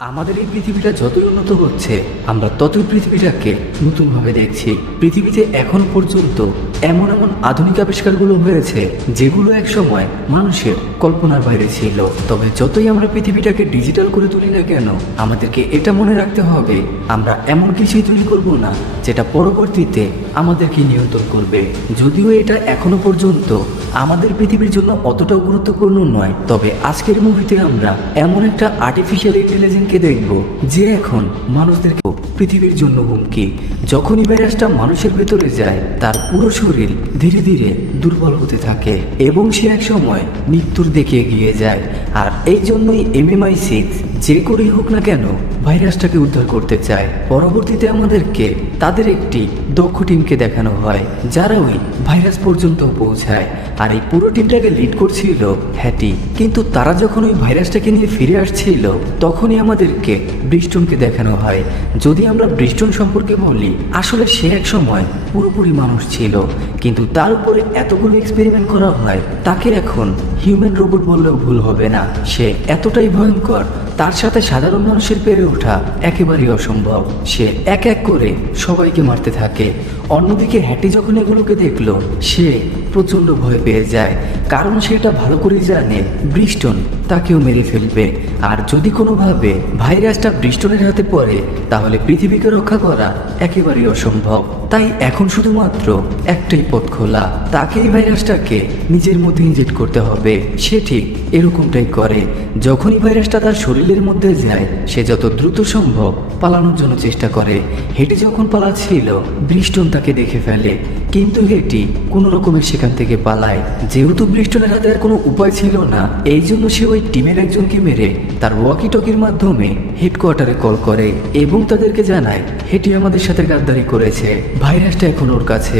আমাদের এই পৃথিবীটা যতই উন্নত হচ্ছে আমরা ততই পৃথিবীটাকে নতুনভাবে দেখছি। পৃথিবীতে এখন পর্যন্ত এমন এমন আধুনিক আবিষ্কারগুলো হয়েছে যেগুলো একসময় মানুষের কল্পনার বাইরে ছিল। তবে যতই আমরা পৃথিবীটাকে ডিজিটাল করে তুলি না কেন, আমাদেরকে এটা মনে রাখতে হবে, আমরা এমন কিছুই তৈরি করব না যেটা পরবর্তীতে আমাদেরকে নিয়ন্ত্রণ করবে। যদিও এটা এখনও পর্যন্ত আমাদের পৃথিবীর জন্য অতটাও গুরুত্বপূর্ণ নয়, তবে আজকের মুভিতে আমরা এমন একটা আর্টিফিশিয়াল ইন্টেলিজেন্সকে দেখব যে এখন মানুষদেরকে পৃথিবীর জন্য হুমকি, যখনই ভাইরাসটা মানুষের ভেতরে যায়, তার পুরো শরীর ধীরে ধীরে দুর্বল হতে থাকে এবং সে এক সময় মৃত্যুর দিকে এগিয়ে যায়। আর এই জন্যই এমএমআই সিক্স যে করেই হোক না কেন, ভাইরাসটাকে উদ্ধার করতে চায়। পরবর্তীতে আমাদেরকে তাদের একটি দক্ষ টিমকে দেখানো হয়, যারা ওই ভাইরাস পর্যন্ত পৌঁছায়। আর এই পুরো টিমটাকে লিড করছিল হ্যাটি। কিন্তু তারা যখন ওই ভাইরাসটাকে নিয়ে ফিরে আসছিল, তখনই আমাদেরকে ব্রিস্টনকে দেখানো হয়। যদি আমরা ব্রিস্টন সম্পর্কে বলি, আসলে সে এক সময় পুরোপুরি মানুষ ছিল। কিন্তু তার উপরে এতগুলো এক্সপেরিমেন্ট করা হয়, তাকে এখন হিউম্যান রোবট বললেও ভুল হবে না। সে এতটাই ভয়ঙ্কর তার সাথে সাধারণ মানুষের পেরে ওঠা একেবারেই অসম্ভব। সে এক এক করে সবাইকে মারতে থাকে। অন্যদিকে হ্যাটি যখন এগুলোকে দেখল, সে প্রচণ্ড ভয় পেয়ে যায়, কারণ সেটা ভালো করে জানে ব্রিস্টন তাকেও মেরে ফেলবে। আর যদি কোনোভাবে ভাইরাসটা ব্রিস্টনের হাতে পড়ে, তাহলে পৃথিবীকে রক্ষা করা একেবারেই অসম্ভব। তাই এখন শুধুমাত্র একটাই পথ খোলা। তাকে এই ভাইরাসটাকে নিজের মধ্যে ইনজেক্ট করতে হবে। সে ঠিক এরকমটাই করে। যখনই ভাইরাসটা তার শরীরের মধ্যে যায়, সে যত দ্রুত সম্ভব পালানোর জন্য চেষ্টা করে। হেঁটে যখন পালাচ্ছিল, ব্রিস্টন তাকে দেখে ফেলে। কিন্তু হেঁটি কোনো রকমের সেখান থেকে পালায়। যেহেতু ব্রিস্টনের হাতে আর কোনো উপায় ছিল না, এই জন্য সে ওই টিমের একজনকে মেরে তার ওয়াকি টকির মাধ্যমে হেডকোয়ার্টারে কল করে এবং তাদেরকে জানায়, হেঁটি আমাদের সাথে গাদ্দারি করেছে। ভাইরাসটা এখন ওর কাছে।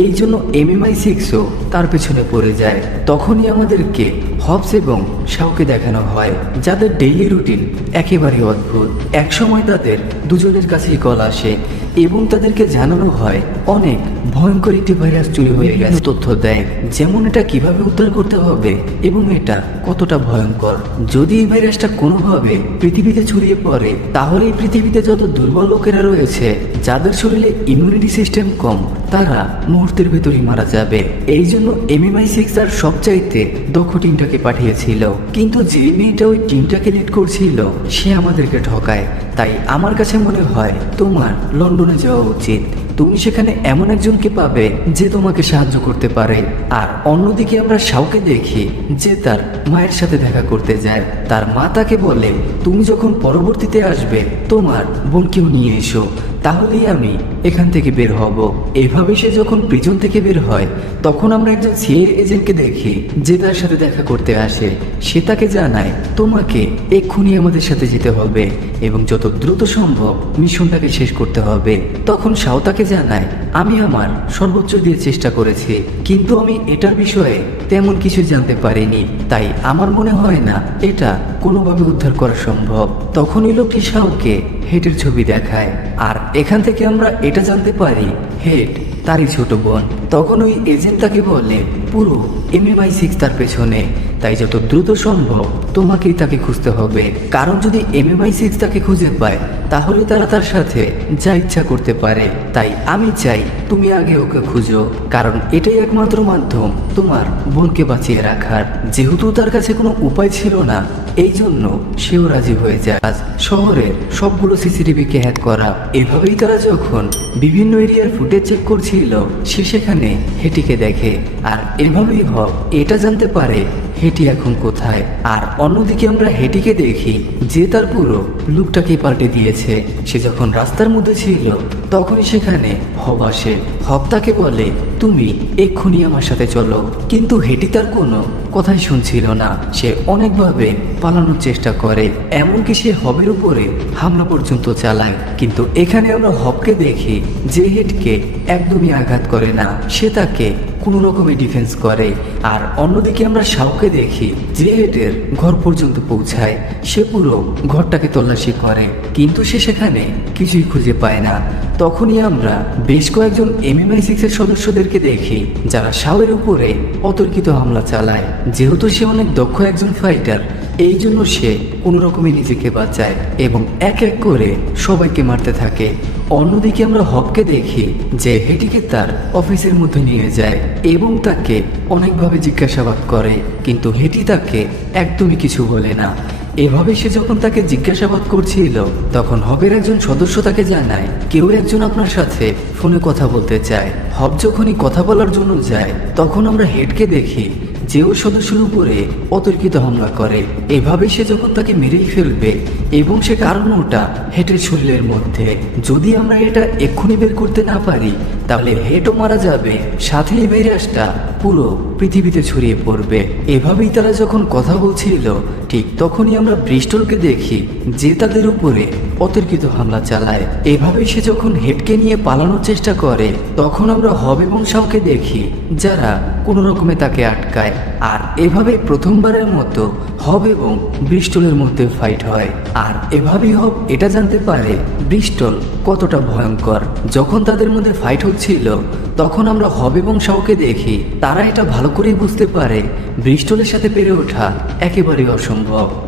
এই জন্য এমএমআই সিক্সও তার পেছনে পড়ে যায়। তখনই আমাদেরকে হবস এবং শাওকে দেখানো হয়, যাদের ডেইলি রুটিন একেবারে অদ্ভুত। একসময় তাদের দুজনের কাছেই কল আসে এবং তাদেরকে জানানো হয় অনেক ভয়ঙ্কর একটি ভাইরাস চুরি হয়ে গেছে। তথ্য দেয়। যেমন এটা কীভাবে উদ্ধার করতে হবে এবং এটা কতটা ভয়ঙ্কর। যদি এই ভাইরাসটা কোনোভাবে পৃথিবীতে ছড়িয়ে পড়ে তাহলে এই পৃথিবীতে যত দুর্বল লোকেরা রয়েছে যাদের শরীরে ইমিউনিটি সিস্টেম কম তারা মুহূর্তের ভেতরই মারা যাবে। এই জন্য এমএমআই সিক্স আর সবচাইতে দক্ষ টিমটাকে পাঠিয়েছিল। কিন্তু যে মেয়েটা ওই টিমটাকে লিড করছিল সে আমাদেরকে ঠকায়। তাই আমার কাছে মনে হয় তোমার লন্ডনে যাওয়া উচিত। তুমি সেখানে এমন একজনকে পাবে যে তোমাকে সাহায্য করতে পারে। আর অন্যদিকে আমরা শাওকে দেখি যে তার মায়ের সাথে দেখা করতে যায়। তার মা তাকে বলে, তুমি যখন পরবর্তীতে আসবে, তোমার বোনকেও নিয়ে এসো। তাহলেই আমি এখান থেকে বের হব। এভাবে সে যখন প্রিজন থেকে বের হয়, তখন আমরা একজন সিএ এজেন্টকে দেখি, যে তার সাথে দেখা করতে আসে। সে তাকে জানায়, তোমাকে এক্ষুনি আমাদের সাথে যেতে হবে এবং যত দ্রুত সম্ভব মিশনটাকে শেষ করতে হবে। তখন শাও তাকে জানায়, আমি আমার সর্বোচ্চ দিয়ে চেষ্টা করেছি, কিন্তু আমি এটার বিষয়ে তেমন কিছু জানতে পারিনি। তাই আমার মনে হয় না এটা কোনোভাবে উদ্ধার করা সম্ভব। তখনই লোকটি শাওকে হেডের ছবি দেখায়। আর এখান থেকে আমরা এটা জানতে পারি, হেট তারই ছোট বোন। তখন ওই এজেন্ট তাকে বলে, পুরো এম এম আই সিক্স তার পেছনে। তাই যত দ্রুত সম্ভব তোমাকেই তাকে খুঁজতে হবে। কারণ যদি এমএমআই সিক্স তাকে খুঁজে পায়, তাহলে তারা তার সাথে যা ইচ্ছা করতে পারে। তাই আমি চাই তুমি আগে ওকে খুঁজো, কারণ এটাই একমাত্র মাধ্যম তোমার বোনকে বাঁচিয়ে রাখার। যেহেতু তার কাছে কোনো উপায় ছিল না এই জন্য সেও রাজি হয়ে যায়। আজ শহরের সবগুলো সিসিটিভিকে হ্যাক করা। এভাবেই তারা যখন বিভিন্ন এরিয়ার ফুটেজ চেক করছিল, সে সেখানে হেটিকে দেখে। আর এভাবেই হক এটা জানতে পারে হেটি এখন কোথায়? আর অন্যদিকে আমরা হেটিকে দেখি, যে তার পুরো লুকটাকে পাল্টে দিয়েছে। সে যখন রাস্তার মধ্যে ছিল, তখনই সেখানে হব আসে হব তাকে বলে, তুমি এক্ষুনি আমার সাথে চলো। কিন্তু হেটি তার কোনো কথাই শুনছিল না। সে অনেকভাবে পালানোর চেষ্টা করে, এমনকি সে হবের উপরে হামলা পর্যন্ত চালায়। কিন্তু এখানে আমরা হবকে দেখি, যে হেডকে একদমই আঘাত করে না। সে তাকে কোনো রকমে ডিফেন্স করে। আর অন্যদিকে আমরা শাওকে দেখি যে হেটের ঘর পর্যন্ত পৌঁছায়। সে পুরো ঘরটাকে তল্লাশি করে, কিন্তু সে সেখানে কিছুই খুঁজে পায় না। তখনই আমরা বেশ কয়েকজন এমএমআই সিক্সের সদস্যদেরকে দেখি, যারা শাওয়ের উপরে অতর্কিত হামলা চালায়। যেহেতু সে অনেক দক্ষ একজন ফাইটার এই জন্য সে কোনো রকমে নিজেকে বাঁচায় এবং এক এক করে সবাইকে মারতে থাকে। অন্যদিকে আমরা হককে দেখি যে হেটিকে তার অফিসের মধ্যে নিয়ে যায় এবং তাকে অনেকভাবে জিজ্ঞাসাবাদ করে, কিন্তু হেটি তাকে একদমই কিছু বলে না। এভাবে সে যখন তাকে জিজ্ঞাসাবাদ করছিল, তখন হবের একজন সদস্য তাকে জানায়, কেউ একজন আপনার সাথে ফোনে কথা বলতে চায়। হব যখনই কথা বলার জন্য যায়, তখন আমরা হেডকে দেখি যে ও সদস্যের উপরে অতর্কিত হামলা করে। এভাবে সে যখন তাকে মেরেই ফেলবে এবং সে কারণ ওটা হেটের শরীরের মধ্যে। যদি আমরা এটা এক্ষুনি বের করতে না পারি, তাহলে হেটও মারা যাবে, সাথে এই ভাইরাসটা পুরো পৃথিবীতে ছড়িয়ে পড়বে। এভাবেই তারা যখন কথা বলছিল ঠিক তখনই আমরা ব্রিস্টলকে দেখি যে তাদের উপরে অতর্কিত হামলা চালায়। এভাবে সে যখন হেডকে নিয়ে পালানোর চেষ্টা করে, তখন আমরা হব এবং শাওকে দেখি যারা কোনো রকমে তাকে আটকায়। আর এভাবে প্রথমবারের মতো হব এবং ব্রিস্টলের মধ্যে ফাইট হয়। আর এভাবেই হব, এটা জানতে পারে ব্রিস্টল কতটা ভয়ঙ্কর। যখন তাদের মধ্যে ফাইট হচ্ছিল, তখন আমরা হব এবং শাওকে দেখি, তারা এটা ভালো করেই বুঝতে পারে ব্রিস্টলের সাথে পেরে ওঠা একেবারেই অসম্ভব।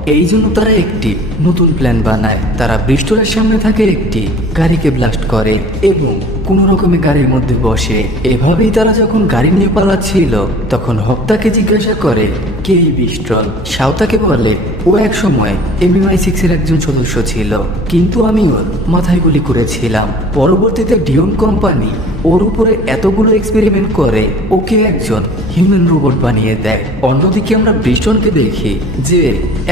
এই জন্য তারা একটি নতুন প্ল্যান বানায়। তারা ব্রিস্টলের সামনে থাকে, একটি গাড়িকে ব্লাস্ট করে এবং কোনো রকমে গাড়ির মধ্যে বসে। এভাবেই তারা যখন গাড়ি নিয়ে পালাচ্ছিল, তখন হপ্তাকে জিজ্ঞাসা করে, কে এই বিস্টল সাউতাকে বলে, ও এক সময় এমএমআই সিক্সের একজন সদস্য ছিল, কিন্তু আমি ওর মাথায় গুলি করেছিলাম। পরবর্তীতে ডিওন কোম্পানি ওর উপরে এতগুলো এক্সপেরিমেন্ট করে, ওকে একজন হিউম্যান রোবট বানিয়ে দেয়। অন্যদিকে আমরা ব্রিস্টনকে দেখি যে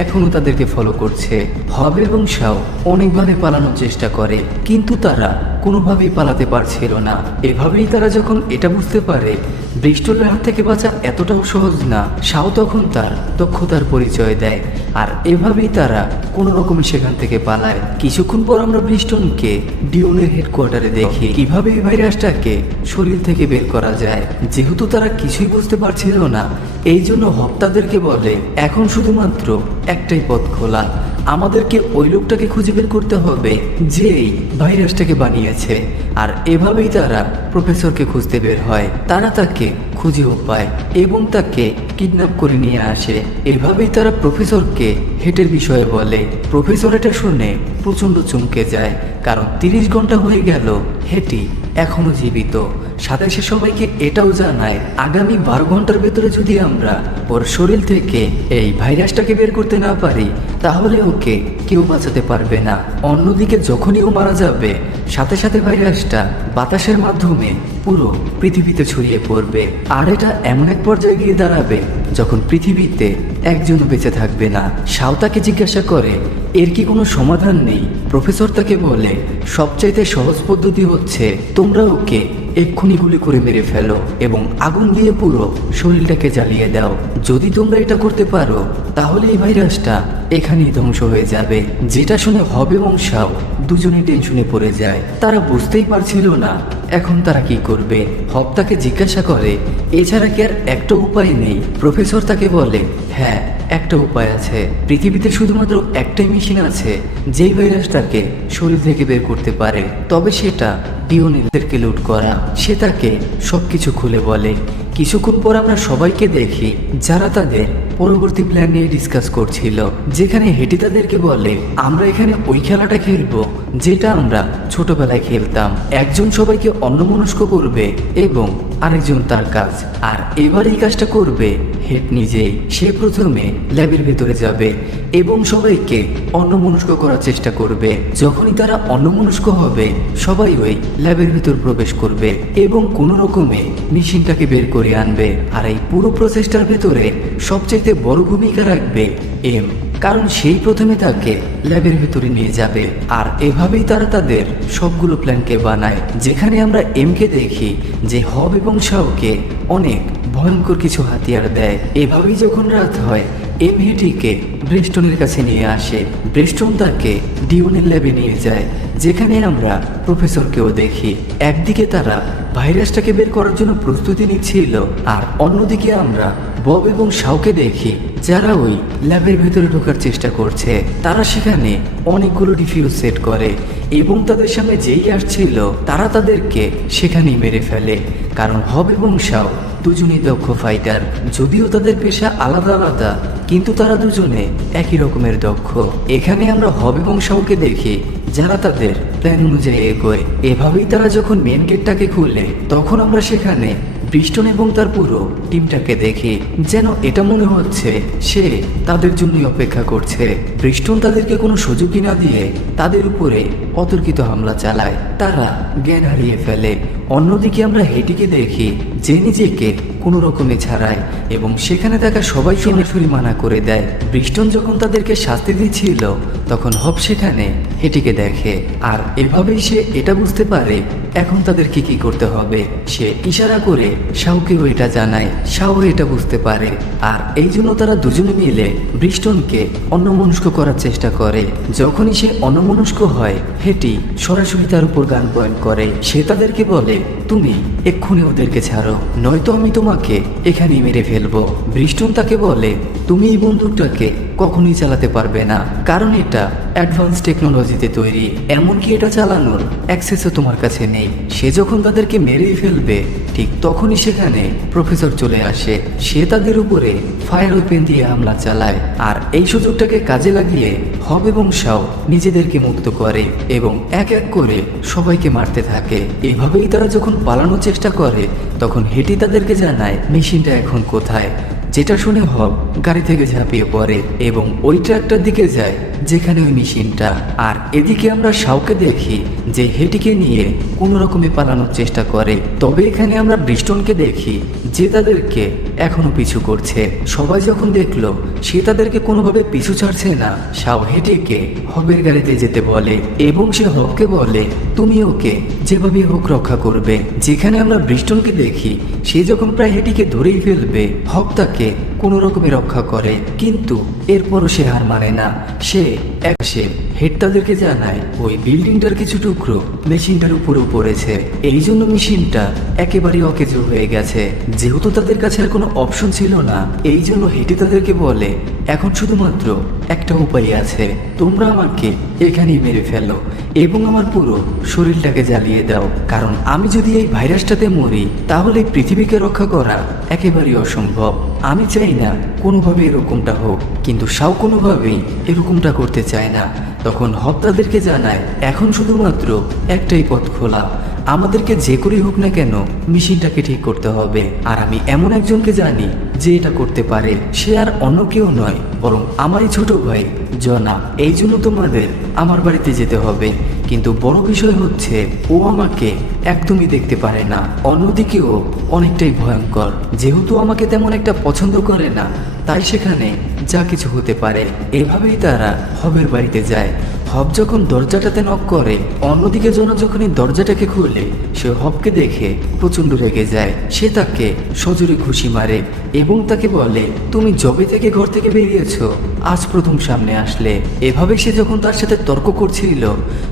এখনও তাদেরকে ফলো করছে। হব এবং সাও অনেকভাবে পালানোর চেষ্টা করে, কিন্তু তারা কোনোভাবেই পালাতে পারছিল না। এভাবেই তারা যখন এটা বুঝতে পারে, ব্রিস্টলের হাত থেকে বাঁচা এতটাও সহজ না শাও তখন তার দক্ষতার পরিচয় দেয়। আর এভাবেই তারা কোনো রকমে সেখান থেকে পালায়। কিছুক্ষণ পর আমরা ব্রিস্টনকে ডিওনের হেডকোয়ার্টারে দেখি। কীভাবে এই ভাইরাসটাকে শরীর থেকে বের করা যায়? যেহেতু তারা কিছুই বুঝতে পারছিল না, এই জন্য হপ্তাদেরকে বলে, এখন শুধুমাত্র একটাই পথ খোলা। আমাদেরকে ওই লোকটাকে খুঁজে বের করতে হবে, যে এই ভাইরাসটাকে বানিয়েছে। আর এভাবেই তারা প্রফেসরকে খুঁজতে বের হয়। তারা তাকে খুঁজেও পায় এবং তাকে কিডন্যাপ করে নিয়ে আসে। এভাবেই তারা প্রফেসরকে হেটের বিষয়ে বলে। প্রফেসর এটা শুনে প্রচণ্ড চমকে যায়, কারণ তিরিশ ঘণ্টা হয়ে গেল, হেটি এখনও জীবিত। সাথে সে সবাইকে এটাও জানায় আগামী বারো ঘণ্টার ভেতরে যদি আমরা ওর শরীর থেকে এই ভাইরাসটাকে বের করতে না পারি, তাহলে ওকে কেউ বাঁচাতে পারবে না। অন্যদিকে যখনই ও মারা যাবে, সাথে সাথে ভাইরাসটা বাতাসের মাধ্যমে পুরো পৃথিবীতে ছড়িয়ে পড়বে। আর এটা এমন এক পর্যায়ে গিয়ে দাঁড়াবে যখন পৃথিবীতে একজনও বেঁচে থাকবে না। সাও তাকে জিজ্ঞাসা করে, এর কি কোনো সমাধান নেই? প্রফেসর তাকে বলে, সবচাইতে সহজ পদ্ধতি হচ্ছে তোমরা ওকে এক্ষুনি গুলি করে মেরে ফেলো এবং আগুন দিয়ে পুরো শরীরটাকে জ্বালিয়ে দাও। যদি তোমরা এটা করতে পারো, তাহলে এই ভাইরাসটা এখানেই ধ্বংস হয়ে যাবে। যেটা শুনে হবে এবং সাও দুজনে টেনশনে পড়ে যায়। তারা বুঝতেই পারছিল না এখন তারা কি করবে। হব তাকে জিজ্ঞাসা করে, এছাড়া কি আর একটা উপায় নেই? প্রফেসর তাকে বলে হ্যাঁ একটা উপায় আছে। পৃথিবীতে শুধুমাত্র একটাই মেশিন আছে, যেই ভাইরাসটাকে শরীর থেকে বের করতে পারে। তবে সেটা ডিওনেরদেরকে লুট করা। সে তাকে সবকিছু খুলে বলে। কিছুক্ষণ পর আমরা সবাইকে দেখি, যারা তাদের পরবর্তী প্ল্যান নিয়ে ডিসকাস করছিল, যেখানে হেঁটে তাদেরকে বলে, আমরা এখানে ওই খেলাটা খেলব, যেটা আমরা ছোটবেলায় খেলতাম। একজন সবাইকে অন্যমনস্ক করবে এবং আরেকজন তার কাজ। আর এবার এই কাজটা করবে হেড নিজেই। সে প্রথমে ল্যাবের ভেতরে যাবে এবং সবাইকে অন্যমনস্ক করার চেষ্টা করবে। যখনই তারা অন্যমনস্ক হবে, সবাই ওই ল্যাবের ভেতর প্রবেশ করবে এবং কোনো রকমে মেশিনটাকে বের করে আনবে। আর এই পুরো প্রচেষ্টার ভেতরে সবচাইতে বড় ভূমিকা রাখবে এম। কারণ সেই প্রথমে তাকে ল্যাবের ভেতরে নিয়ে যাবে। আর এভাবেই তারা তাদের সবগুলো প্ল্যানকে বানায়, যেখানে আমরা এমকে দেখি যে হব এবং শাহকে অনেক ভয়ঙ্কর কিছু হাতিয়ার দেয়। এভাবেই যখন রাত হয় এম হেটিকে ব্রেস্টনের কাছে নিয়ে আসে। ব্রেস্টন তাকে ডিওনের ল্যাবে নিয়ে যায়, যেখানে আমরা প্রফেসরকেও দেখি। একদিকে তারা ভাইরাসটাকে বের করার জন্য প্রস্তুতি নিচ্ছিল, আর অন্যদিকে আমরা বব এবং শাওকে দেখি, যারা ওই ল্যাবের ভেতরে ঢোকার চেষ্টা করছে। তারা সেখানে অনেকগুলো ডিফিউজ সেট করে এবং তাদের সামনে যেই আসছিল, তারা তাদেরকে সেখানেই মেরে ফেলে। কারণ হব এবং শাও দুজনেই দক্ষ ফাইটার যদিও তাদের পেশা আলাদা আলাদা, কিন্তু তারা দুজনে একই রকমের দক্ষ। এখানে আমরা হবি বংশকে দেখি, যারা তাদের প্ল্যান অনুযায়ী এগোয়। এভাবেই তারা যখন মেন গেটটাকে খুললে, তখন আমরা সেখানে ব্রিস্টন এবং তার পুরো টিমটাকে দেখি যেন এটা মনে হচ্ছে সে তাদের জন্যই অপেক্ষা করছে। ব্রিস্টন তাদেরকে কোনো সুযোগই না দিয়ে তাদের উপরে অতর্কিত হামলা চালায়। তারা জ্ঞান হারিয়ে ফেলে। অন্যদিকে আমরা হেটিকে দেখি যে নিজেকে কোনো রকমে ছাড়ায় এবং সেখানে থাকা সবাইকে সরাসরি মানা করে দেয়। ব্রিস্টন যখন তাদেরকে শাস্তি দিচ্ছিল তখন হব সেখানে হেটিকে দেখে। আর এভাবেই সে এটা বুঝতে পারে এখন তাদেরকে কি করতে হবে। সে ইশারা করে শাওকেও এটা জানায় শাও এটা বুঝতে পারে। আর এই জন্য তারা দুজনে মিলে ব্রিস্টনকে অন্যমনস্ক করার চেষ্টা করে। যখনই সে অন্যমনস্ক হয় হেটি সরাসরি তার উপর গান পয়েন্ট করে। সে তাদেরকে বলে তুমি এক্ষুনি ওদেরকে ছাড়ো। নয়তো আমি তোমাকে এখানে মেরে ফেলব। ব্রিস্টন তাকে বলে, তুমি এই বন্দুকটাকে কখনোই চালাতে পারবে না। কারণ এটা অ্যাডভান্স টেকনোলজিতে তৈরি। এমনকি এটা চালানোর অ্যাক্সেসও তোমার কাছে নেই। সে যখন তাদেরকে মেরেই ফেলবে ঠিক তখনই সেখানে প্রফেসর চলে আসে। সে তাদের উপরে ফায়ার ওপেন দিয়ে হামলা চালায় আর এই সুযোগটাকে কাজে লাগিয়ে হব এবং শাও নিজেদেরকে মুক্ত করে এবং এক এক করে সবাইকে মারতে থাকে। এভাবেই তারা যখন পালানোর চেষ্টা করে, তখন হেঁটে তাদেরকে জানায়, মেশিনটা এখন কোথায়? যেটা শুনে হব গাড়ি থেকে ঝাঁপিয়ে পড়ে এবং ওই ট্রাকটার দিকে যায়, যেখানে ওই মেশিনটা। আর এদিকে আমরা শাওকে দেখি যে হেটিকে নিয়ে কোনো রকমে পালানোর চেষ্টা করে। তবে এখানে আমরা ব্রিস্টনকে দেখি, যে তাদেরকে এখনও পিছু করছে। সবাই যখন দেখল, সে তাদেরকে কোনোভাবে পিছু ছাড়ছে না শাও হেটিকে হবের গাড়িতে যেতে বলে এবং সে হবকে বলে, তুমি ওকে যেভাবে হোক রক্ষা করবে। যেখানে আমরা ব্রিস্টনকে দেখি, সে যখন প্রায় হেটিকে ধরেই ফেলবে, হব তাকে কোনো রকমে রক্ষা করে, কিন্তু এরপরও সে হার মানে না। সে এক সে হেড তাদেরকে জানায়, ওই বিল্ডিংটার কিছু টুকরো মেশিনটার উপরেও পড়েছে। এই জন্য মেশিনটা একেবারেই অকেজ হয়ে গেছে। যেহেতু তাদের কাছে আর কোনো অপশন ছিল না এই জন্য হেঁটে তাদেরকে বলে, এখন শুধুমাত্র একটা উপায় আছে। তোমরা আমাকে এখানেই মেরে ফেলো এবং আমার পুরো শরীরটাকে জ্বালিয়ে দাও। কারণ আমি যদি এই ভাইরাসটাতে মরি, তাহলে পৃথিবীকে রক্ষা করা একেবারেই অসম্ভব। আমি চাই না কোনোভাবে এরকমটা হোক, কিন্তু সাও কোনোভাবেই এরকমটা করতে চায় না। তখন হপ্তাদেরকে জানায়, এখন শুধুমাত্র একটাই পথ খোলা। আমাদেরকে যে করেই হোক না কেন, মেশিনটাকে ঠিক করতে হবে। আর আমি এমন একজনকে জানি যে এটা করতে পারে। সে আর অন্য কেউ নয়, বরং আমারই ছোট ভাই। জনা এই জন্য তোমাদের আমার বাড়িতে যেতে হবে। কিন্তু বড় বিষয় হচ্ছে, ও আমাকে একদমই দেখতে পারে না। অন্যদিকেও অনেকটাই ভয়ঙ্কর। যেহেতু আমাকে তেমন একটা পছন্দ করে না, তাই সেখানে যা কিছু হতে পারে, এভাবেই তারা হবের বাড়িতে যায়। হব যখন দরজাটাতে নক করে, অন্যদিকে জন যখনই দরজাটাকে খুলে, সে হবকে দেখে প্রচণ্ড রেগে যায়। সে তাকে সজোরে খুশি মারে এবং তাকে বলে, তুমি জবে থেকে ঘর থেকে বেরিয়েছো, আজ প্রথম সামনে আসলে। এভাবে সে যখন তার সাথে তর্ক করছিল,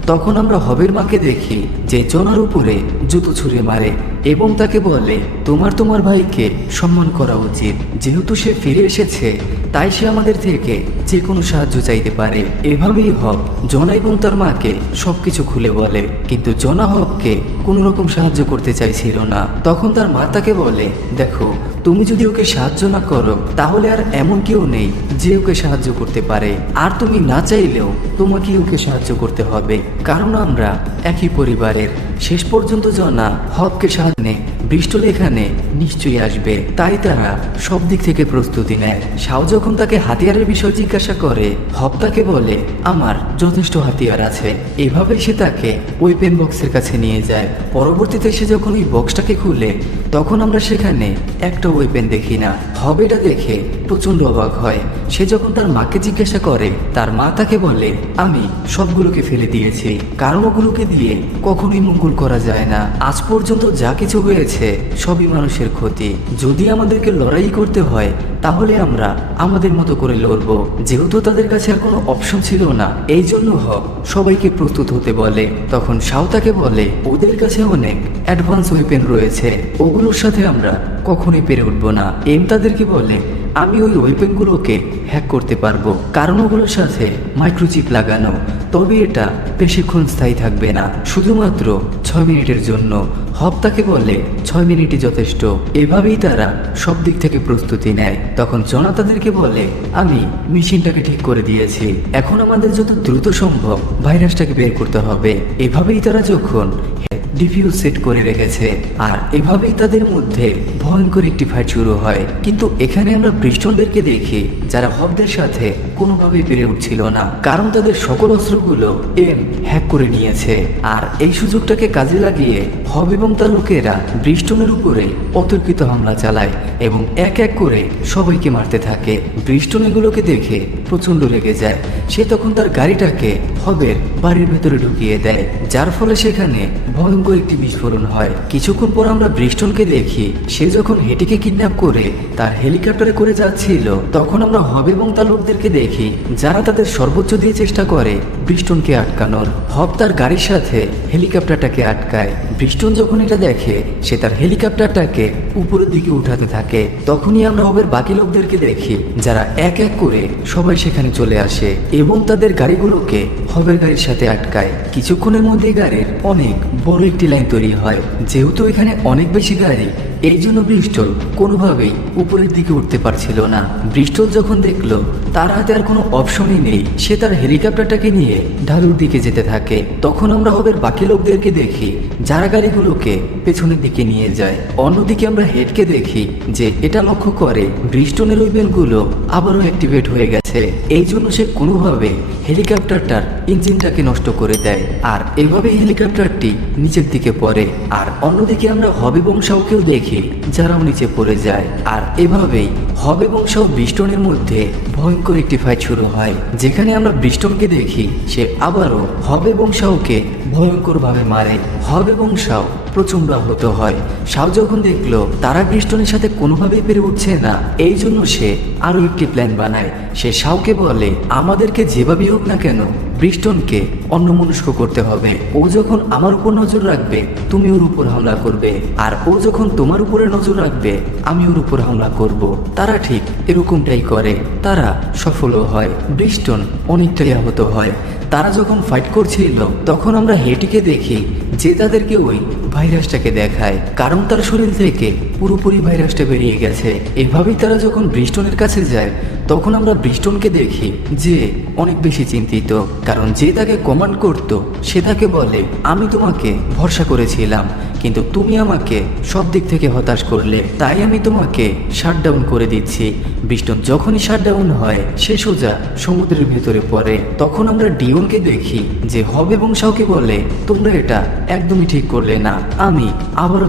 তখন আমরা হবের মাকে দেখি যে জনার উপরে জুতো ছুঁড়ে মারে এবং তাকে বলে, তোমার তোমার ভাইকে সম্মান করা উচিত। যেহেতু সে ফিরে এসেছে তাই সে আমাদের থেকে যে কোনো সাহায্য চাইতে পারে। এভাবেই হক জনা এবং তার মাকে সবকিছু খুলে বলে। কিন্তু জনা হককে কোনো রকম সাহায্য করতে চাইছিল না। তখন তার মা তাকে বলে, দেখো, তুমি যদি ওকে সাহায্য না করো, তাহলে আর এমন কেউ নেই যে ওকে সাহায্য করতে পারে। আর তুমি না চাইলেও তোমাকে ওকে সাহায্য করতে হবে। কারণ আমরা একই পরিবারের। শেষ পর্যন্ত জনা হককে সাহায্য বৃষ্টল এখানে নিশ্চয়ই আসবে। তাই তারা সব দিক থেকে প্রস্তুতি নেয়। শাও যখন তাকে হাতিয়ারের বিষয় জিজ্ঞাসা করে হব তাকে বলে, আমার যথেষ্ট হাতিয়ার আছে। এভাবে সে তাকে ওয়েপেন বক্সের কাছে নিয়ে যায়। পরবর্তীতে সে যখন ওই বক্সটাকে খুলে, তখন আমরা সেখানে একটা ওয়েপেন দেখি না। হব এটা দেখে প্রচণ্ড অবাক হয়। সে যখন তার মাকে জিজ্ঞাসা করে, তার মা তাকে বলে, আমি সবগুলোকে ফেলে দিয়েছি। কারণ ওগুলোকে দিয়ে কখনোই মঙ্গল করা যায় না। আজ পর্যন্ত যা কিছু হয়েছে সবই মানুষের ক্ষতি। যদি আমাদেরকে লড়াই করতে হয়, তাহলে আমরা আমাদের মতো করে লড়বো। যেহেতু তাদের কাছে আর কোনো অপশন ছিল না এই জন্য হক সবাইকে প্রস্তুত হতে বলে। তখন সাউতাকে বলে, ওদের কাছে অনেক অ্যাডভান্স ওয়েপেন রয়েছে। ওগুলোর সাথে আমরা কখনোই পেরে উঠবো না। এম তাদেরকে বলে আমি ওই ওয়েপেনগুলোকে হ্যাক করতে পারব। কারণ ওগুলোর সাথে মাইক্রোচিপ লাগানো। তবে এটা বেশিক্ষণ স্থায়ী থাকবে না। শুধুমাত্র ছয় মিনিটের জন্য। হব তাকে বলে ছয় মিনিটই যথেষ্ট। এভাবেই তারা সব দিক থেকে প্রস্তুতি নেয়। তখন জনা তাদেরকে বলে, আমি মেশিনটাকে ঠিক করে দিয়েছি। এখন আমাদের যত দ্রুত সম্ভব ভাইরাসটাকে বের করতে হবে। এভাবেই তারা যখন ডিফিউজ সেট করে রেখেছে। আর এভাবেই তাদের মধ্যে ভয়ঙ্কর একটি ফাইট শুরু হয়। কিন্তু এখানে আমরা ব্রিস্টনদেরকে দেখি যারা হবদের সাথে কোনোভাবেই পেরে উঠছিল না, কারণ তাদের সকল অস্ত্রগুলো এম হ্যাক করে নিয়েছে। আর এই সুযোগটাকে কাজে লাগিয়ে হব এবং তার লোকেরা ব্রিস্টনের উপরে অতর্কিত হামলা চালায় এবং এক এক করে সবাইকে মারতে থাকে। ব্রিস্টন এগুলোকে দেখে প্রচণ্ড রেগে যায়। সে তখন তার গাড়িটাকে হবের বাড়ির ভেতরে ঢুকিয়ে দেয়, যার ফলে সেখানে ভয়ঙ্কর একটি বিস্ফোরণ হয়। কিছুক্ষণ পর আমরা ব্রিস্টনকে দেখি, সে যখন হেঁটেকে কিডন্যাপ করে তার হেলিকপ্টারে করে যাচ্ছিল, তখন আমরা হব এবং তার লোকদেরকে দেখি, যারা তাদের সর্বোচ্চ দিয়ে চেষ্টা করে ব্রিস্টনকে আটকানোর। হব তার গাড়ির সাথে হেলিকপ্টারটাকে আটকায়। ব্রিস্টন যখন এটা দেখে, সে তার হেলিকপ্টারটাকে উপরের দিকে উঠাতে থাকে। তখনই আমরা হবের বাকি লোকদেরকে দেখি, যারা এক এক করে সবাই সেখানে চলে আসে এবং তাদের গাড়িগুলোকে হবের গাড়ির সাথে আটকায়। কিছুক্ষণের মধ্যে গাড়ির অনেক বড় একটি লাইন তৈরি হয়। যেহেতু এখানে অনেক বেশি গাড়ি এই জন্য ব্রিস্টল কোনোভাবেই উপরের দিকে উঠতে পারছিল না। ব্রিস্টল যখন দেখল, তার হাতে আর কোনো অপশনই নেই। সে তার হেলিকপ্টারটাকে নিয়ে ঢালুর দিকে যেতে থাকে। তখন আমরা হবের বাকি লোকদেরকে দেখি, যারা গাড়িগুলোকে পেছনের দিকে নিয়ে যায়। অন্যদিকে আমরা হেডকে দেখি যে এটা লক্ষ্য করে ব্রিস্টনের ওই বেলগুলো আবারও অ্যাক্টিভেট হয়ে গেছে। এই জন্য সে কোনোভাবে হেলিকপ্টারটার ইঞ্জিনটাকে নষ্ট করে দেয় আর এভাবে হেলিকপ্টারটি নিচের দিকে পড়ে। আর অন্যদিকে আমরা হবি বংশাওকেও দেখি, যারাও নিচে পড়ে যায়। আর এভাবেই হব এবং বিষ্টনের মধ্যে ভয়ঙ্কর একটি ফাইট শুরু হয়। যেখানে আমরা ব্রিস্টনকে দেখি, সে আবারও হব এবং শাওকে ভয়ঙ্কর ভাবে মারে। হব এবং শাও প্রচণ্ড আহত হয়। শাও যখন দেখল, তারা ব্রিস্টনের সাথে কোনোভাবেই পেরে উঠছে না। এই জন্য সে আরও একটি প্ল্যান বানায়। সে সাউকে বলে, আমাদেরকে যেভাবেই হোক না কেন ব্রিস্টনকে অন্যমনস্ক করতে হবে। ও যখন আমার উপর নজর রাখবে, তুমি ওর উপর হামলা করবে। আর ও যখন তোমার উপরে নজর রাখবে, আমি ওর উপর হামলা করব। তারা ঠিক এরকমটাই করে। তারা সফলও হয়। ব্রিস্টন অনেকটাই আহত হয়। তারা যখন ফাইট করছিল, তখন আমরা হেটিকে দেখি যে তাদেরকে ওই ভাইরাসটাকে দেখায়, কারণ তার শরীর থেকে পুরোপুরি ভাইরাসটা বেরিয়ে গেছে। এভাবেই তারা যখন ব্রিস্টনের কাছে যায়, তখন আমরা ব্রিস্টনকে দেখি যে অনেক বেশি চিন্তিত, কারণ যে তাকে কমান্ড করত, সে তাকে বলে, আমি তোমাকে ভরসা করেছিলাম, কিন্তু তুমি আমাকে সব দিক থেকে হতাশ করলে। তাই আমি তোমাকে শাটডাউন করে দিচ্ছি। ব্রিস্টন যখনই শাটডাউন হয়, সে সোজা সমুদ্রের ভেতরে পড়ে। তখন আমরা ডিওনকে দেখি যে হব এবং বলে, তোমরা এটা একদমই ঠিক করলে না। আমি আবারও